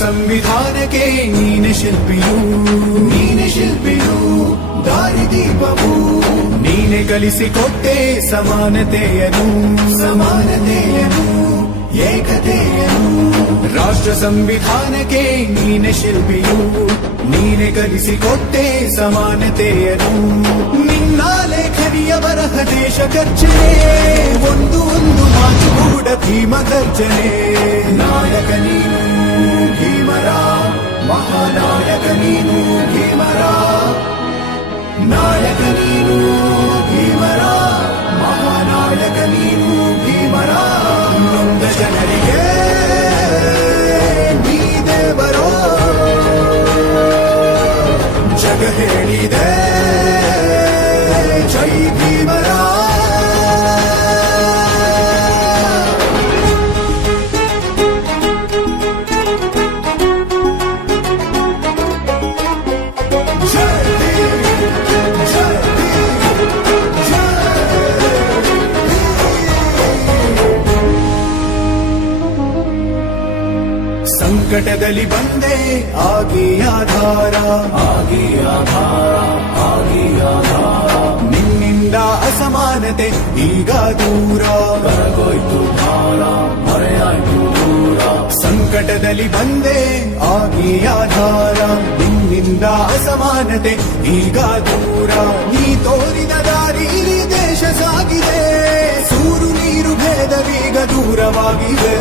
ಸಂವಿಧಾನಕ್ಕೆ ನೀನೆ ಶಿಲ್ಪಿಯು ದಾರಿದೀಪವು ನೀನೆ ಕಲಿಸಿಕೊಟ್ಟೆ ಸಮಾನತೆಯನು ಏಕತೆಯನು ರಾಷ್ಟ್ರ ಸಂವಿಧಾನಕ್ಕೆ ನೀನೆ ಶಿಲ್ಪಿಯು ನೀನೆ ಕಲಿಸಿಕೊಟ್ಟೆ ಸಮಾನತೆಯನು ನಿನ್ನ ಲೇಖನಿಯ ಬರಹ ದೇಶ ಗರ್ಜನೆ ಒಂದು ಮಾತು ಕೂಡ ಭೀಮ ಗರ್ಜನೆ ನಾಯಕ ನೀನು ಭೀಮರ ಮಹಾನಾಯಕ ನೀನು ಭೀಮರ ನಾಯಕ ನೀನು ಭೀಮರ ಮಹಾನಾಯಕ ನೀನು ಭೀಮರ ನೊಂದ ಜನರಿಗೆ ನೀ ದೇವರೋ ಜಗ ಹೇಳಿದೆ ಜೈ ಭೀಮರ ಸಂಕಟದಲ್ಲಿ ಬಂದೆ ಆಗಿ ಆಧಾರ ನಿನ್ನಿಂದ ಅಸಮಾನತೆ ಈಗ ದೂರ ಕರಗೋಯ್ತು ಭಾರ ಮರೆಯಾಯ್ತು ದೂರ ಸಂಕಟದಲ್ಲಿ ಬಂದೆ ಆಗಿ ಆಧಾರ ನಿನ್ನಿಂದ ಅಸಮಾನತೆ ಈಗ ದೂರ ನೀ ತೋರಿದ ದಾರಿಲಿ ದೇಶ ಸಾಗಿದೆ ಸೂರು ನೀರು ಭೇದವೀಗ ದೂರವಾಗಿದೆ